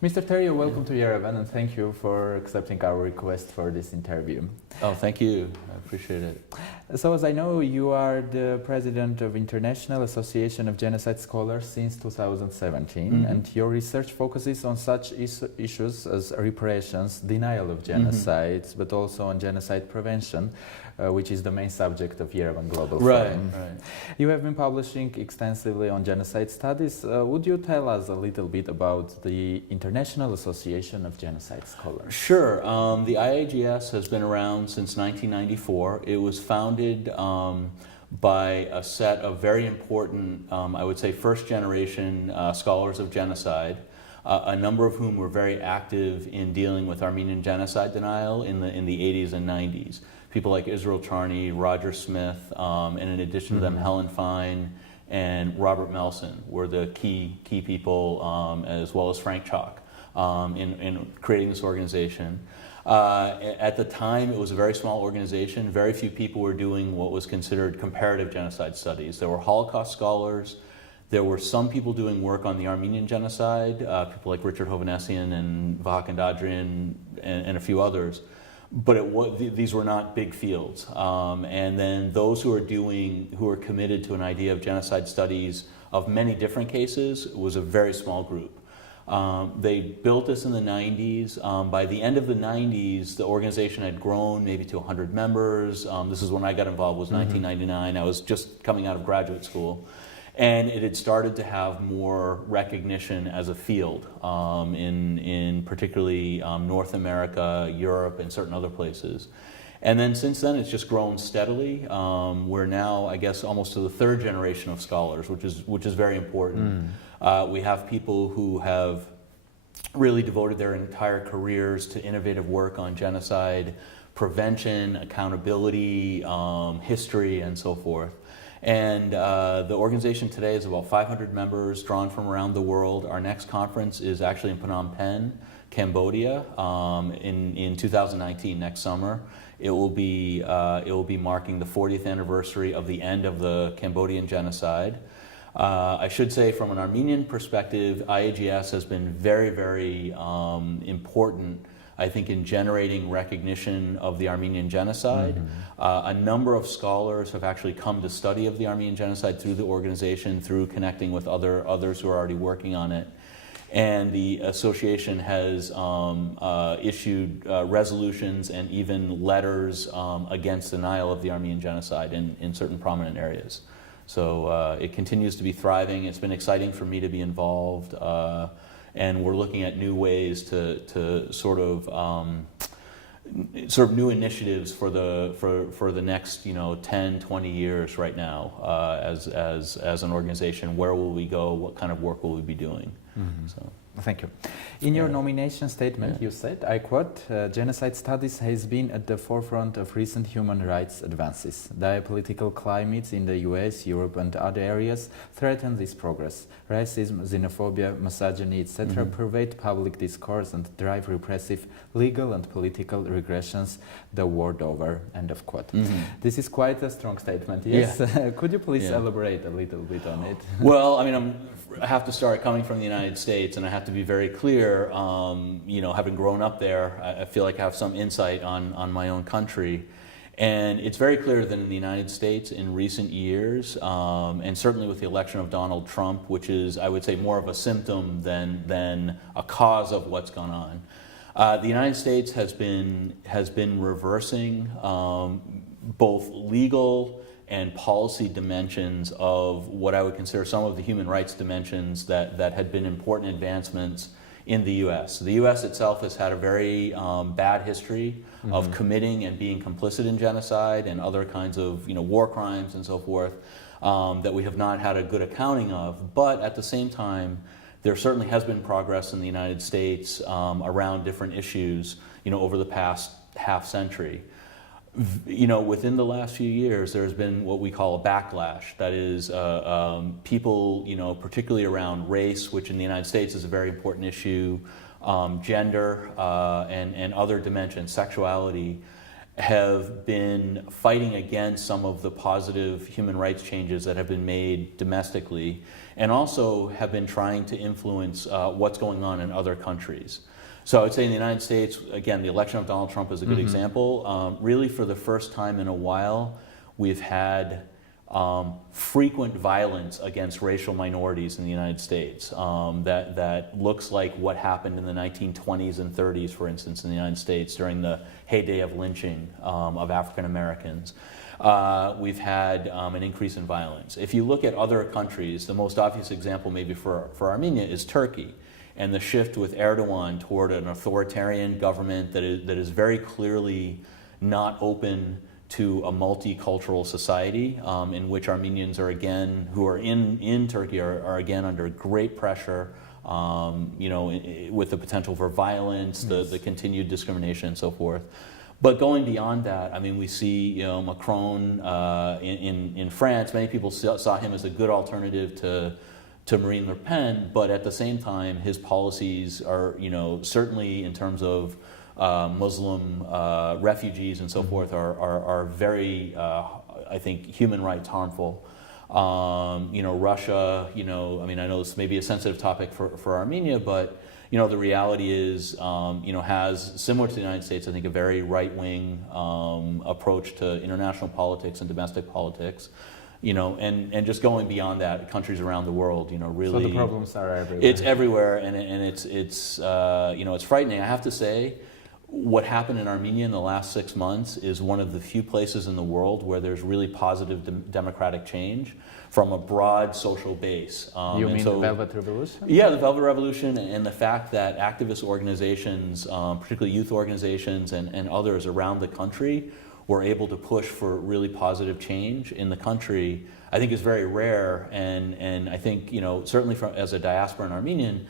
Mr. Thriault, welcome to Yerevan, and thank you for accepting our request for this interview. Oh, thank you. I appreciate it. So, as I know, you are the president of International Association of Genocide Scholars since 2017, and your research focuses on such issues as reparations, denial of genocides, but also on genocide prevention, which is the main subject of Yerevan Global Forum. Right. You have been publishing extensively on genocide studies. Would you tell us a little bit about the International Association of Genocide Scholars? Sure. The IAGS has been around since 1994. It was founded by a set of very important, I would say, first-generation scholars of genocide, a number of whom were very active in dealing with Armenian genocide denial in the 80s and 90s. People like Israel Charney, Roger Smith, and in addition to them, Helen Fine and Robert Melson were the key people, as well as Frank Chalk, in creating this organization. At the time, it was a very small organization. Very few people were doing what was considered comparative genocide studies. There were Holocaust scholars. There were some people doing work on the Armenian genocide, people like Richard Hovhanessian and Vahak Andadrian and a few others. But these were not big fields. And then those who are committed to an idea of genocide studies of many different cases was a very small group. They built this in the 90s. By the end of the 90s, the organization had grown maybe to 100 members. This is when I got involved, was 1999. I was just coming out of graduate school. And it had started to have more recognition as a field in particularly North America, Europe, and certain other places. And then since then, it's just grown steadily. We're now, I guess, almost to the third generation of scholars, which is very important. We have people who have really devoted their entire careers to innovative work on genocide, prevention, accountability, history, and so forth. And the organization today is about 500 members drawn from around the world. Our next conference is actually in Phnom Penh, Cambodia, in 2019, next summer. It will be marking the 40th anniversary of the end of the Cambodian genocide. I should say, from an Armenian perspective, IAGS has been very, very important, I think, in generating recognition of the Armenian genocide. A number of scholars have actually come to study of the Armenian genocide through the organization, through connecting with others who are already working on it. And the association has issued resolutions and even letters against denial of the Armenian genocide in certain prominent areas. So it continues to be thriving. It's been exciting for me to be involved. And we're looking at new ways to sort of new initiatives for the next 10, 20 years right now as an organization. Where will we go? What kind of work will we be doing? So. Thank you. In your nomination statement, you said, I quote, genocide studies has been at the forefront of recent human rights advances. Political climates in the US, Europe, and other areas threaten this progress. Racism, xenophobia, misogyny, etc. pervade public discourse and drive repressive legal and political regressions the world over. End of quote. This is quite a strong statement, yes? Yeah. Could you please elaborate a little bit on it? Well, I mean, I have to start coming from the United States, and I have to be very clear, having grown up there, I feel like I have some insight on my own country. And it's very clear that in the United States in recent years, and certainly with the election of Donald Trump, which is, I would say, more of a symptom than a cause of what's gone on, the United States has been reversing both legal and policy dimensions of what I would consider some of the human rights dimensions that had been important advancements in the U.S. The U.S. itself has had a very bad history of committing and being complicit in genocide and other kinds of war crimes and so forth that we have not had a good accounting of. But at the same time, there certainly has been progress in the United States around different issues over the past half century. Within the last few years, there's been what we call a backlash. That is, people, particularly around race, which in the United States is a very important issue, gender, and other dimensions, sexuality, have been fighting against some of the positive human rights changes that have been made domestically, and also have been trying to influence what's going on in other countries. So I would say in the United States, again, the election of Donald Trump is a good example. Really, for the first time in a while, we've had frequent violence against racial minorities in the United States that looks like what happened in the 1920s and 30s, for instance, in the United States during the heyday of lynching of African Americans. We've had an increase in violence. If you look at other countries, the most obvious example maybe for Armenia is Turkey, and the shift with Erdogan toward an authoritarian government that is very clearly not open to a multicultural society, in which Armenians are again, who are in Turkey, are again under great pressure, with the potential for violence, the continued discrimination and so forth. But going beyond that, I mean, we see Macron in France. Many people saw him as a good alternative to Marine Le Pen, but at the same time, his policies are, certainly in terms of Muslim refugees and so forth are very, I think, human rights harmful. Russia, I mean, I know this may be a sensitive topic for Armenia, but the reality is, has, similar to the United States, I think, a very right-wing approach to international politics and domestic politics. And just going beyond that, countries around the world, really. So the problems are everywhere. It's everywhere, and it's frightening. I have to say, what happened in Armenia in the last 6 months is one of the few places in the world where there's really positive democratic change from a broad social base. You mean the Velvet Revolution? Yeah, the Velvet Revolution, and the fact that activist organizations, particularly youth organizations and others around the country, were able to push for really positive change in the country, I think is very rare. And I think, certainly as a diasporan Armenian,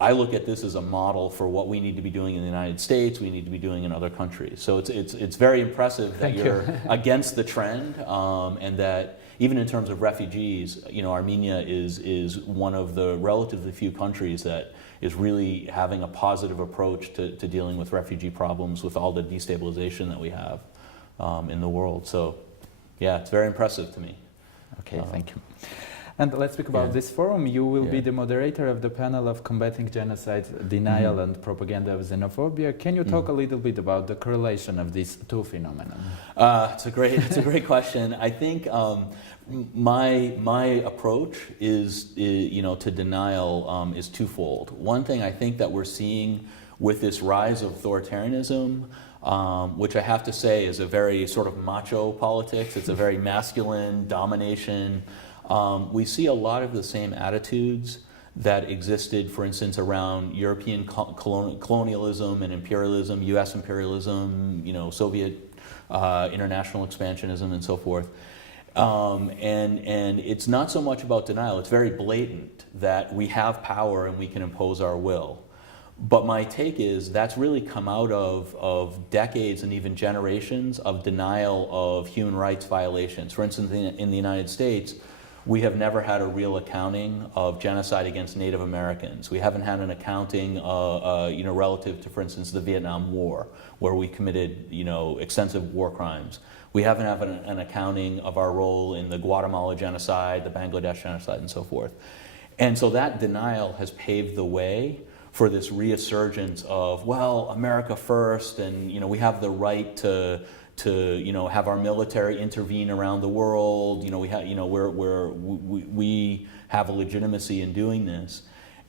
I look at this as a model for what we need to be doing in the United States, we need to be doing in other countries. So it's very impressive that you're against the trend, and that even in terms of refugees, Armenia is one of the relatively few countries that is really having a positive approach to dealing with refugee problems with all the destabilization that we have in the world. So yeah, it's very impressive to me. Okay, thank you. And let's speak about this forum. You will be the moderator of the panel of Combating Genocide, Denial and Propaganda of Xenophobia. Can you talk a little bit about the correlation of these two phenomena? It's a great question. I think my approach is to denial is twofold. One thing I think that we're seeing with this rise of authoritarianism, which I have to say is a very sort of macho politics. It's a very masculine domination. We see a lot of the same attitudes that existed, for instance, around European colonialism and imperialism, U.S. imperialism, Soviet international expansionism, and so forth. And it's not so much about denial. It's very blatant that we have power and we can impose our will. But my take is that's really come out of decades and even generations of denial of human rights violations. For instance, in the United States, we have never had a real accounting of genocide against Native Americans. We haven't had an accounting, relative to, for instance, the Vietnam War, where we committed, extensive war crimes. We haven't had an accounting of our role in the Guatemala genocide, the Bangladesh genocide, and so forth. And so that denial has paved the way for this resurgence of, well, America first, and we have the right to have our military intervene around the world. We have a legitimacy in doing this,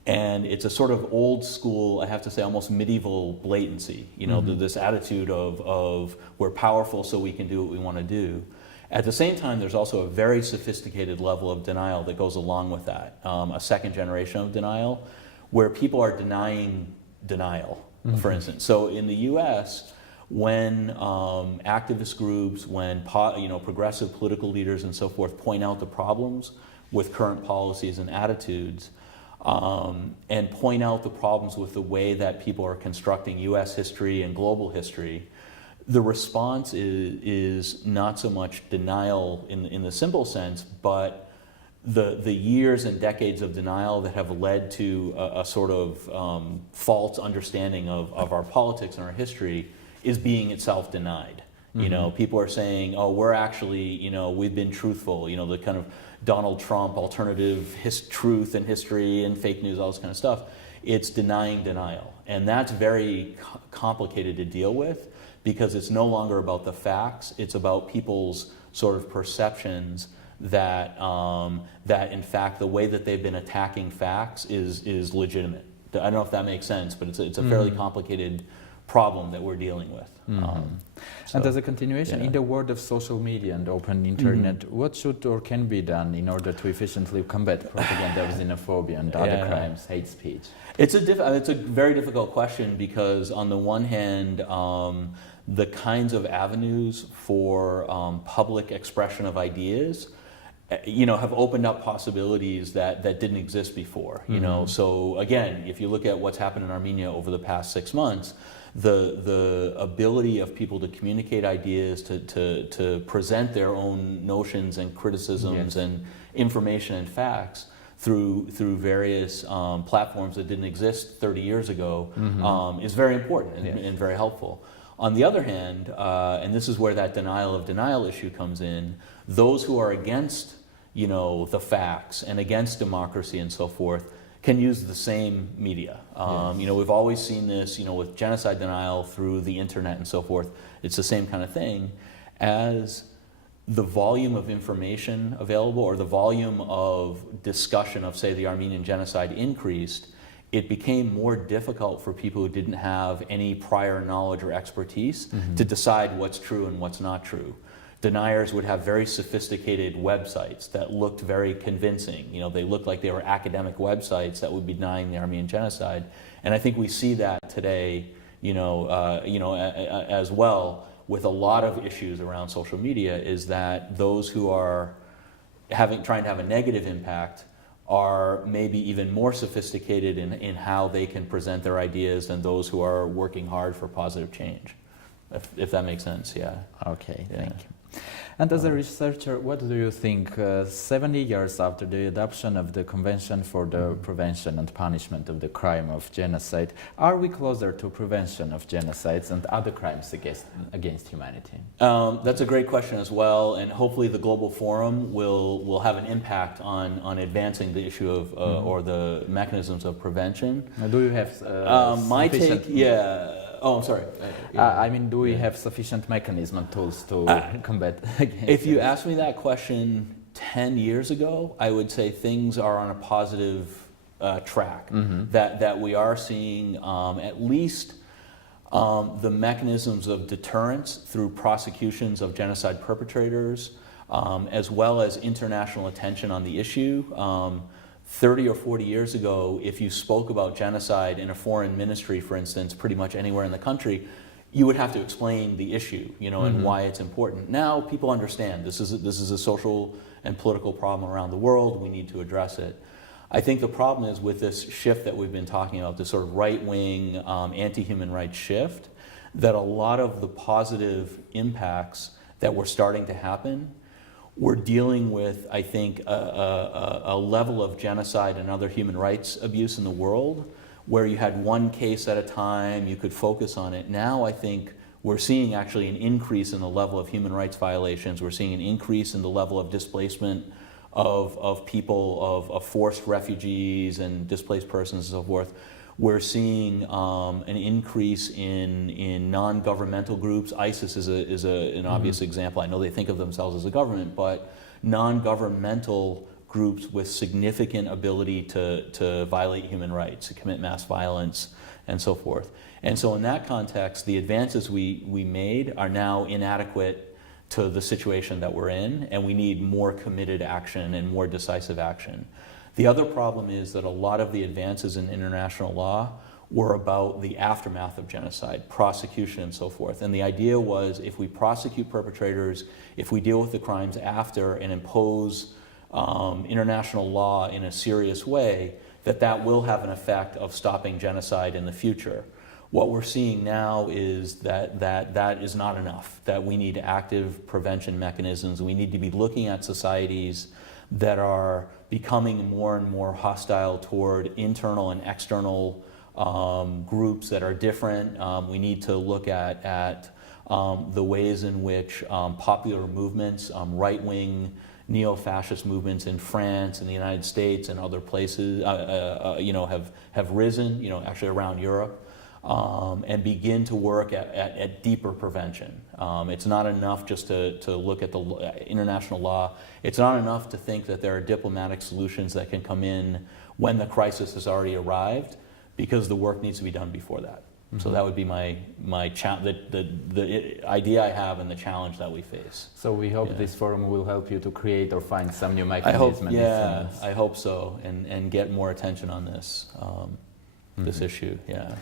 and it's a sort of old school, I have to say, almost medieval blatancy. This attitude of we're powerful, so we can do what we want to do. At the same time, there's also a very sophisticated level of denial that goes along with that, a second generation of denial, where people are denying denial, for instance. So in the U.S., when activist groups, when progressive political leaders and so forth point out the problems with current policies and attitudes, and point out the problems with the way that people are constructing U.S. history and global history, the response is not so much denial in the simple sense, but the years and decades of denial that have led to a sort of false understanding of our politics and our history is being itself denied. You know, people are saying, oh, we're actually, you know, we've been truthful, you know, the kind of Donald Trump alternative truth and history and fake news, all this kind of stuff. It's denying denial. And that's very complicated to deal with because it's no longer about the facts, it's about people's sort of perceptions that, that in fact the way that they've been attacking facts is legitimate. I don't know if that makes sense, but it's a fairly complicated problem that we're dealing with. And as a continuation, in the world of social media and open internet, what should or can be done in order to efficiently combat propaganda, xenophobia, and other crimes, hate speech? It's a very difficult question because on the one hand, the kinds of avenues for public expression of ideas, you know, have opened up possibilities that didn't exist before. You know, so again, if you look at what's happened in Armenia over the past 6 months, the ability of people to communicate ideas, to present their own notions and criticisms and information and facts through various platforms that didn't exist 30 years ago is very important and very helpful. On the other hand, and this is where that denial of denial issue comes in, those who are against, you know, the facts and against democracy and so forth can use the same media. You know, we've always seen this, you know, with genocide denial through the internet and so forth. It's the same kind of thing. As the volume of information available or the volume of discussion of, say, the Armenian genocide increased, it became more difficult for people who didn't have any prior knowledge or expertise to decide what's true and what's not true. Deniers would have very sophisticated websites that looked very convincing. You know, they looked like they were academic websites that would be denying the Armenian genocide. And I think we see that today, as well with a lot of issues around social media, is that those who are trying to have a negative impact are maybe even more sophisticated in how they can present their ideas than those who are working hard for positive change. If that makes sense, Okay, thank you. And as a researcher, what do you think, 70 years after the adoption of the Convention for the Prevention and Punishment of the Crime of Genocide, are we closer to prevention of genocides and other crimes against humanity? That's a great question as well, and hopefully the Global Forum will have an impact on advancing the issue of, or the mechanisms of prevention. Do you have my take, Oh, I'm sorry. I mean, do we have sufficient mechanism and tools to combat against If you asked me that question 10 years ago, I would say things are on a positive track. That we are seeing at least the mechanisms of deterrence through prosecutions of genocide perpetrators, as well as international attention on the issue. 30 or 40 years ago, if you spoke about genocide in a foreign ministry, for instance, pretty much anywhere in the country, you would have to explain the issue, you know, and why it's important. Now people understand this is a social and political problem around the world. We need to address it. I think the problem is with this shift that we've been talking about, this sort of right-wing anti-human rights shift, that a lot of the positive impacts that were starting to happen, we're dealing with, I think, a level of genocide and other human rights abuse in the world where you had one case at a time, you could focus on it. Now I think we're seeing actually an increase in the level of human rights violations. We're seeing an increase in the level of displacement of people, of forced refugees and displaced persons and so forth. We're seeing an increase in non-governmental groups. ISIS is an obvious example. I know they think of themselves as a government, but non-governmental groups with significant ability to violate human rights, to commit mass violence, and so forth. And so in that context, the advances we made are now inadequate to the situation that we're in, and we need more committed action and more decisive action. The other problem is that a lot of the advances in international law were about the aftermath of genocide, prosecution and so forth. And the idea was if we prosecute perpetrators, if we deal with the crimes after and impose international law in a serious way, that will have an effect of stopping genocide in the future. What we're seeing now is that is not enough, that we need active prevention mechanisms. We need to be looking at societies that are becoming more and more hostile toward internal and external groups that are different. We need to look at the ways in which popular movements, right-wing neo-fascist movements in France and the United States and other places, have risen, actually around Europe, and begin to work at deeper prevention. It's not enough just to look at the international law. It's not enough to think that there are diplomatic solutions that can come in when the crisis has already arrived, because the work needs to be done before that. So that would be the idea I have and the challenge that we face. So we hope this forum will help you to create or find some new mechanism. I hope so, and get more attention on this this issue. Yeah.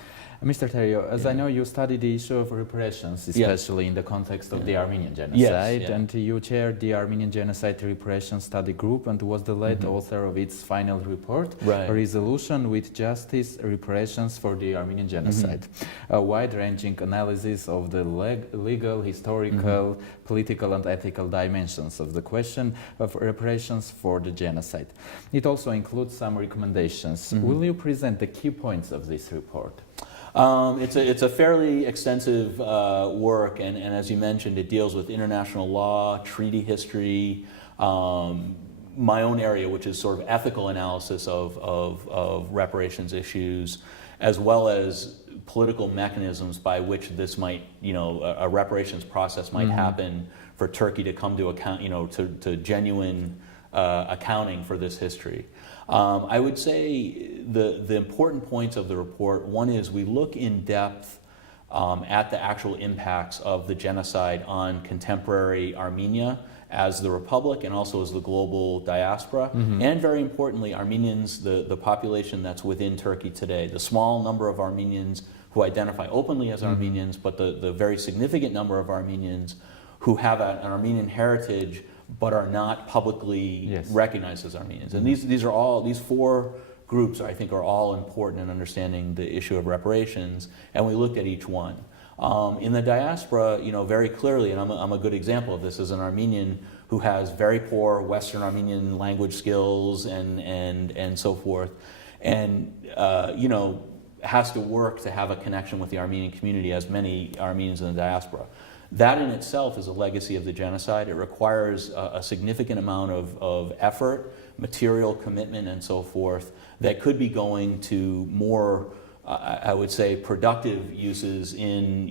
Mr. Thriault, as I know, you study the issue of reparations, especially in the context of the Armenian genocide, and you chaired the Armenian Genocide Reparation Study Group and was the lead author of its final report, a resolution with justice, reparations for the Armenian genocide. A wide-ranging analysis of the legal, historical, political and ethical dimensions of the question of reparations for the genocide. It also includes some recommendations. Will you present the key points of this report? It's a fairly extensive work, and as you mentioned, it deals with international law, treaty history, my own area, which is sort of ethical analysis of reparations issues, as well as political mechanisms by which this might, a reparations process might happen for Turkey to come to account, to genuine accounting for this history. I would say the important points of the report, one is we look in depth at the actual impacts of the genocide on contemporary Armenia as the republic and also as the global diaspora, and very importantly, Armenians, the population that's within Turkey today, the small number of Armenians who identify openly as Armenians, but the very significant number of Armenians who have an Armenian heritage but are not publicly recognized as Armenians. And these four groups, I think, are all important in understanding the issue of reparations, and we looked at each one. In the diaspora, very clearly, and I'm a good example of this, as an Armenian who has very poor Western Armenian language skills and so forth, and has to work to have a connection with the Armenian community, as many Armenians in the diaspora. That in itself is a legacy of the genocide. It requires a significant amount of effort, material commitment, and so forth that could be going to more, I would say, productive uses in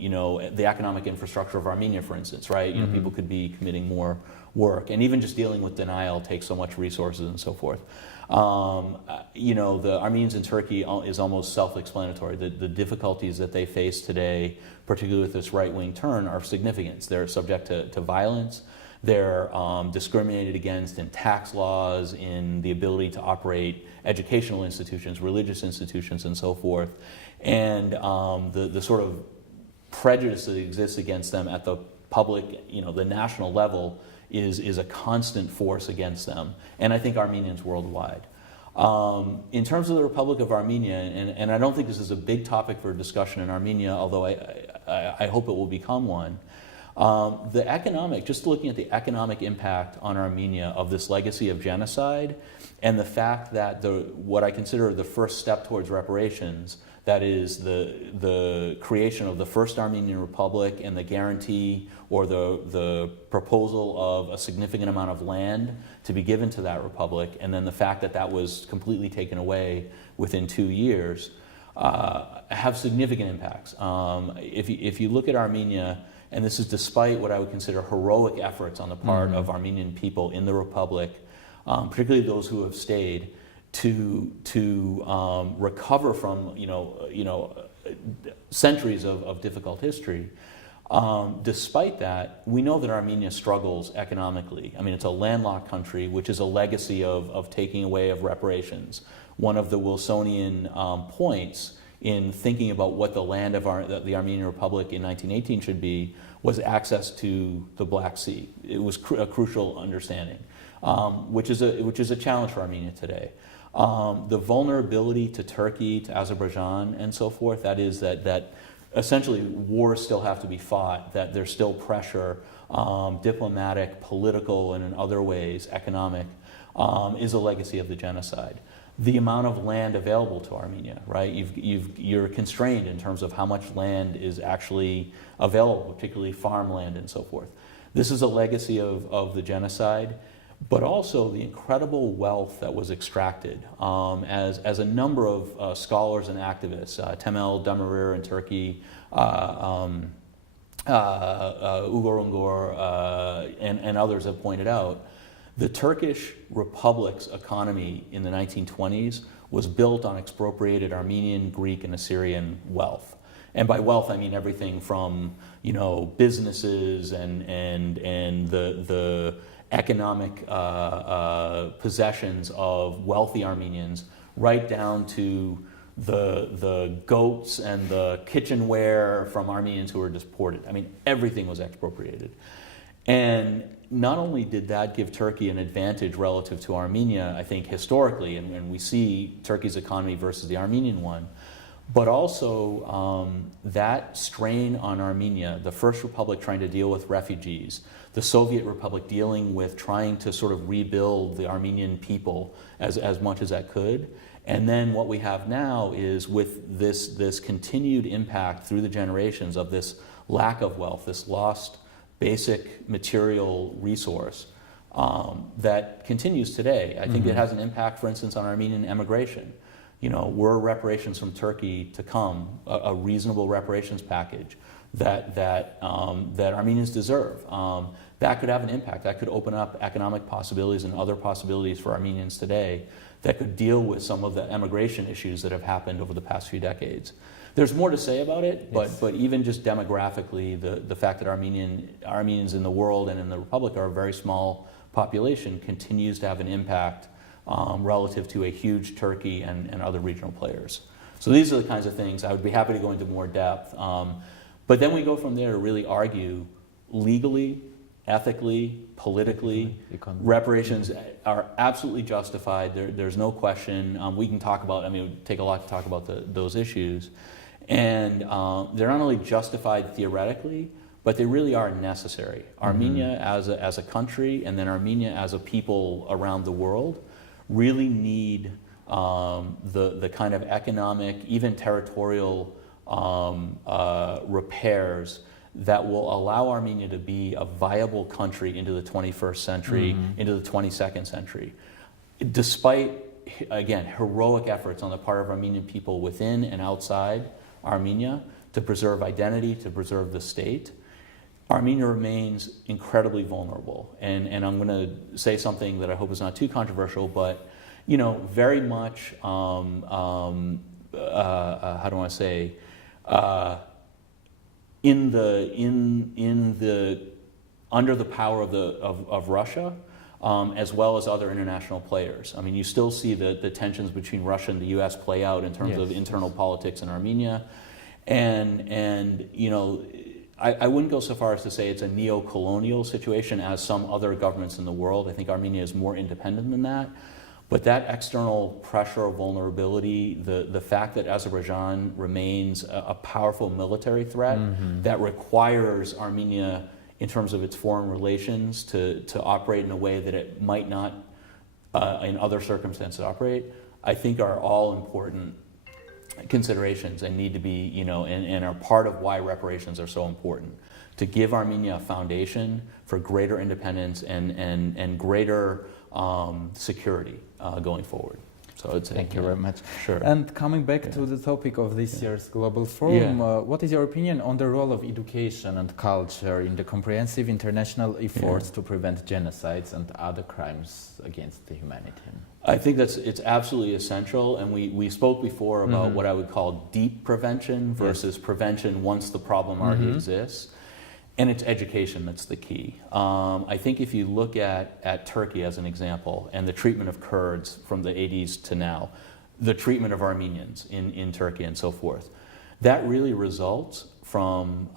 the economic infrastructure of Armenia, for instance, right? People could be committing more work, and even just dealing with denial takes so much resources and so forth. The Armenians in Turkey is almost self-explanatory. The difficulties that they face today, particularly with this right-wing turn, are significant. They're subject to violence. They're discriminated against in tax laws, in the ability to operate educational institutions, religious institutions, and so forth. And the sort of prejudice that exists against them at the public, the national level is a constant force against them, and I think Armenians worldwide. In terms of the Republic of Armenia, and I don't think this is a big topic for discussion in Armenia, although I hope it will become one, just looking at the economic impact on Armenia of this legacy of genocide, and the fact that what I consider the first step towards reparations, that is the creation of the first Armenian Republic and the guarantee or the proposal of a significant amount of land to be given to that republic, and then the fact that that was completely taken away within 2 years, have significant impacts. If you look at Armenia, and this is despite what I would consider heroic efforts on the part of Armenian people in the republic, particularly those who have stayed, to recover from centuries of difficult history. Despite that, we know that Armenia struggles economically. I mean, it's a landlocked country, which is a legacy of taking away of reparations. One of the Wilsonian points in thinking about what the land of the Armenian Republic in 1918 should be was access to the Black Sea. It was a crucial understanding, which is a challenge for Armenia today. The vulnerability to Turkey, to Azerbaijan, and so forth, that is that essentially wars still have to be fought, that there's still pressure, diplomatic, political, and in other ways, economic, is a legacy of the genocide. the amount of land available to Armenia, right? You're constrained in terms of how much land is actually available, particularly farmland and so forth. This is a legacy of the genocide, but also the incredible wealth that was extracted as a number of scholars and activists, Temel Demirer in Turkey, Ugur Ungur, and others have pointed out. The Turkish Republic's economy in the 1920s was built on expropriated Armenian, Greek, and Assyrian wealth. And by wealth, I mean everything from, businesses and the economic possessions of wealthy Armenians, right down to the goats and the kitchenware from Armenians who were deported. I mean, everything was expropriated. And not only did that give Turkey an advantage relative to Armenia, I think historically, and we see Turkey's economy versus the Armenian one, but also that strain on Armenia, the First Republic trying to deal with refugees, the Soviet Republic dealing with trying to sort of rebuild the Armenian people as much as that could. And then what we have now is with this continued impact through the generations of this lack of wealth, this lost basic material resource that continues today. I think it has an impact, for instance, on Armenian emigration. Were reparations from Turkey to come, a reasonable reparations package that Armenians deserve, that could have an impact. That could open up economic possibilities and other possibilities for Armenians today that could deal with some of the emigration issues that have happened over the past few decades. There's more to say about it, but even just demographically, the fact that Armenians in the world and in the Republic are a very small population continues to have an impact relative to a huge Turkey and other regional players. So these are the kinds of things. I would be happy to go into more depth. But then we go from there to really argue legally, ethically, politically. Reparations are absolutely justified. There's no question. We can talk about, it would take a lot to talk about those issues. And they're not only justified theoretically, but they really are necessary. Armenia as a country, and then Armenia as a people around the world, really need the kind of economic, even territorial repairs that will allow Armenia to be a viable country into the 21st century, into the 22nd century. Despite, again, heroic efforts on the part of Armenian people within and outside Armenia to preserve identity, to preserve the state, Armenia remains incredibly vulnerable. And I'm going to say something that I hope is not too controversial, but very much, how do I want to say, under the power of Russia, as well as other international players. You still see the tensions between Russia and the U.S. play out in terms of internal politics in Armenia, and I wouldn't go so far as to say it's a neo-colonial situation as some other governments in the world. I think Armenia is more independent than that. But that external pressure of vulnerability, the fact that Azerbaijan remains a powerful military threat that requires Armenia, in terms of its foreign relations, to operate in a way that it might not, in other circumstances, operate, I think are all important considerations and need to be, and are part of why reparations are so important. To give Armenia a foundation for greater independence and greater security going forward. So I would say, thank you very much. Sure. And coming back to the topic of this year's Global Forum, what is your opinion on the role of education and culture in the comprehensive international efforts to prevent genocides and other crimes against the humanity? I think it's absolutely essential, and we spoke before about what I would call deep prevention versus prevention once the problem already exists. And it's education that's the key. I think if you look at Turkey as an example, and the treatment of Kurds from the 80s to now, the treatment of Armenians in Turkey and so forth, that really results from,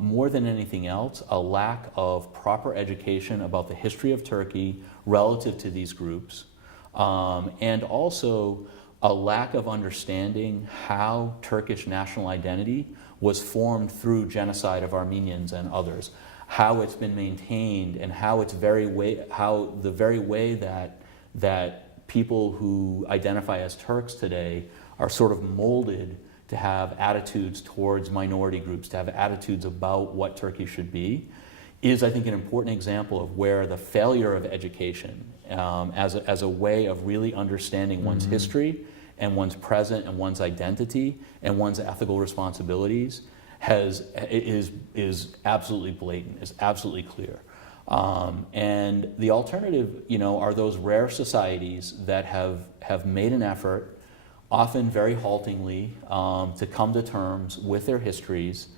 more than anything else, a lack of proper education about the history of Turkey relative to these groups, and also a lack of understanding how Turkish national identity was formed through genocide of Armenians and others, how it's been maintained, and how the very way that people who identify as Turks today are sort of molded to have attitudes towards minority groups, to have attitudes about what Turkey should be, is, I think, an important example of where the failure of education as a way of really understanding one's history and one's present and one's identity and one's ethical responsibilities is absolutely blatant, is absolutely clear. And the alternative, are those rare societies that have made an effort, often very haltingly, to come to terms with their histories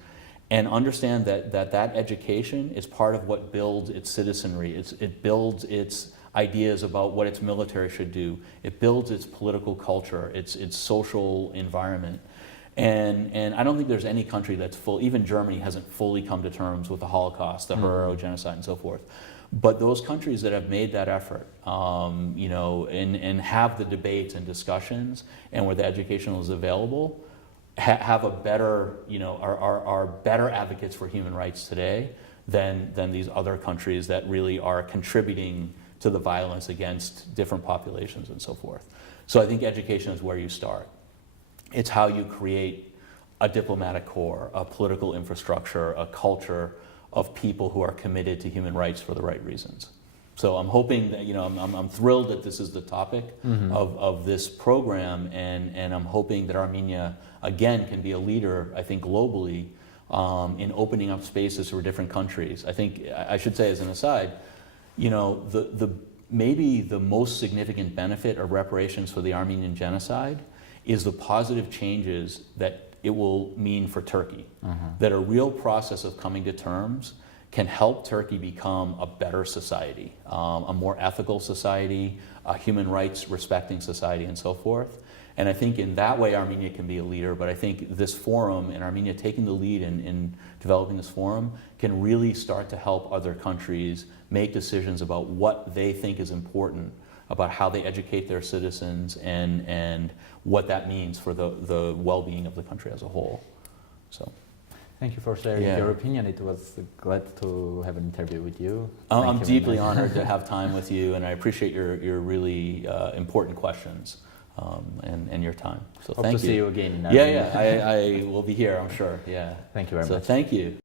and understand that education is part of what builds its citizenry. It builds its ideas about what its military should do. It builds its political culture, its social environment. And I don't think there's any country that's even Germany hasn't fully come to terms with the Holocaust, the Thriault genocide, and so forth. But those countries that have made that effort, and have the debates and discussions, and where the education is available, have a better, are better advocates for human rights today than these other countries that really are contributing to the violence against different populations and so forth. So I think education is where you start. It's how you create a diplomatic corps, a political infrastructure, a culture of people who are committed to human rights for the right reasons. So I'm hoping that, I'm thrilled that this is the topic of this program, and I'm hoping that Armenia, again, can be a leader, I think, globally, in opening up spaces for different countries. I think, I should say as an aside, maybe the most significant benefit of reparations for the Armenian genocide is the positive changes that it will mean for Turkey. That a real process of coming to terms can help Turkey become a better society, a more ethical society, a human rights respecting society, and so forth. And I think in that way Armenia can be a leader, but I think this forum, and Armenia taking the lead in developing this forum, can really start to help other countries make decisions about what they think is important, about how they educate their citizens, and what that means for the well-being of the country as a whole. So, thank you for sharing your opinion. It was glad to have an interview with you. I'm deeply honored to have time with you, and I appreciate your really important questions and your time. So Hope thank to you. see you again. I will be here, I'm sure. Yeah. Thank you very much. So thank you.